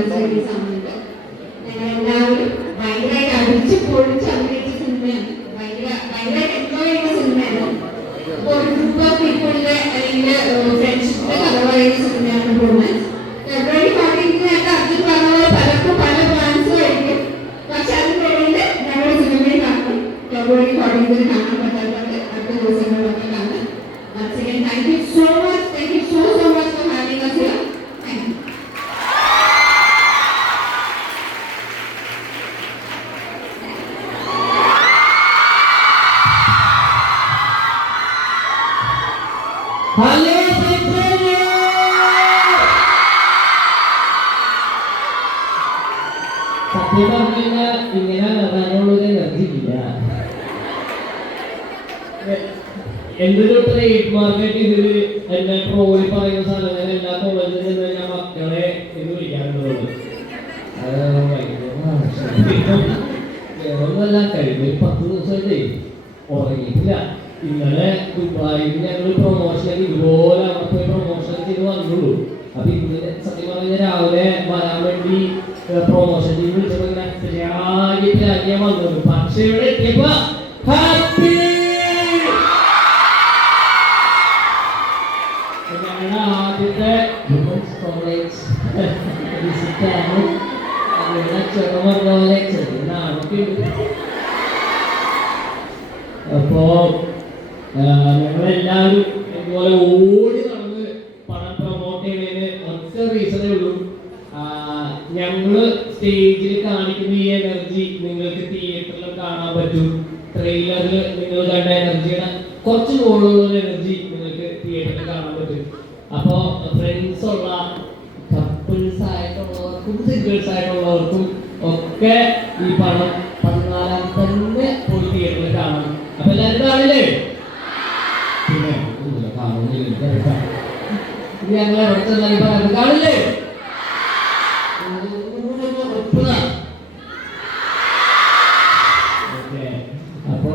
Cinema border series ആവുന്നുണ്ട് ഞങ്ങൾ എല്ലാവരും ഭയങ്കരമായിട്ട് അടിച്ച് പൊളിച്ച് അഭിനയിച്ച സിനിമയാണ് ഭയങ്കര ഭയങ്കരമായിട്ട് എൻജോയ് ചെയ്യുന്ന സിനിമയാണ് അപ്പോൾ ഒരു ഗ്രൂപ്പ് ഓഫ് പീപ്പിളിന്റെ അല്ലെങ്കിൽ ഫ്രണ്ട്ഷിപ്പിന്റെ കഥ പറയുന്ന സിനിമയാണ് റൊമാൻസ് ഫെബ്രുവരി പതിനഞ്ചിനായിട്ട് അർജുൻ പറഞ്ഞ പോലെ പലർക്കും പല പ്ലാൻസും ആയിരിക്കും പക്ഷെ അതിനിടയിൽ ഞങ്ങളുടെ സിനിമയിൽ കാണും ഫെബ്രുവരി പതിനഞ്ചിന് കാണാൻ പറ്റാത്തവർ അടുത്ത ദിവസങ്ങളിലൊക്കെ കാണാം Once again, thank you സത്യം പറഞ്ഞു കഴിഞ്ഞാൽ ഇങ്ങനെ വരാനുള്ളൊരു എനർജി ഇല്ല എന്റെ ഒരു ട്രേഡ് മാർക്കറ്റ് ഇതിൽ എന്നെ ട്രോളി പറയുന്ന സാധനങ്ങൾ എല്ലാ കോളേജിൽ നിന്ന് ഞാൻ മക്കളെ അത് ഭയങ്കര വേറൊന്നല്ല കഴിഞ്ഞ പത്ത് ദിവസമായിട്ടേ ഉറങ്ങിയിട്ടില്ല ഇന്നലെ ദുബായിൽ ഞങ്ങൾ പ്രൊമോഷൻ ഇതുപോലെ അവിടെ പോയി പ്രൊമോഷൻ ചെയ്ത് വന്നുള്ളൂ അപ്പൊ ഇന്ന് സത്യം പറഞ്ഞ രാവിലെ വരാൻ വേണ്ടി പ്രൊമോഷൻ ചെയ്ത് വിളിച്ചപ്പോ ഇങ്ങനെ ശരിയായിട്ട് ഞാൻ വന്നത് പക്ഷെ ഇവിടെ എത്തിയപ്പോ ഹാപ്പി ഞങ്ങളുടെ ആദ്യത്തെ വുമൻസ് കോളേജ് വിസിറ്റാണ് അവിടെ ചെറു പറഞ്ഞ പോലെ ചെറിയ നാണൊക്കെ ഉണ്ട് അപ്പോ ഞങ്ങളെല്ലാവരും ഇതുപോലെ ഓടി നടന്ന് പണം പ്രൊമോട്ട് ചെയ്യുന്നതിന് ഒറ്റ റീസണേ ഉള്ളൂ. ഞങ്ങൾ സ്റ്റേജിൽ കാണിക്കുന്ന ഈ എനർജി നിങ്ങൾക്ക് തിയേറ്ററിൽ കാണാൻ പറ്റും. ട്രെയിലറിൽ നിങ്ങൾ കണ്ട എനർജിയുടെ കുറച്ച് മുകളിലുള്ള എനർജി നിങ്ങൾക്ക് തിയേറ്ററിൽ കാണാൻ പറ്റും. അപ്പോ ഫ്രണ്ട്സ് ഉള്ള കപ്പിൾസ് ആയിട്ടുള്ളവർക്കും സിംഗിൾസ് ആയിട്ടുള്ളവർക്കും ഒക്കെ ഈ പണം എവിടെ ചെന്നാലും പറയാം കാണില്ലേ. അപ്പൊ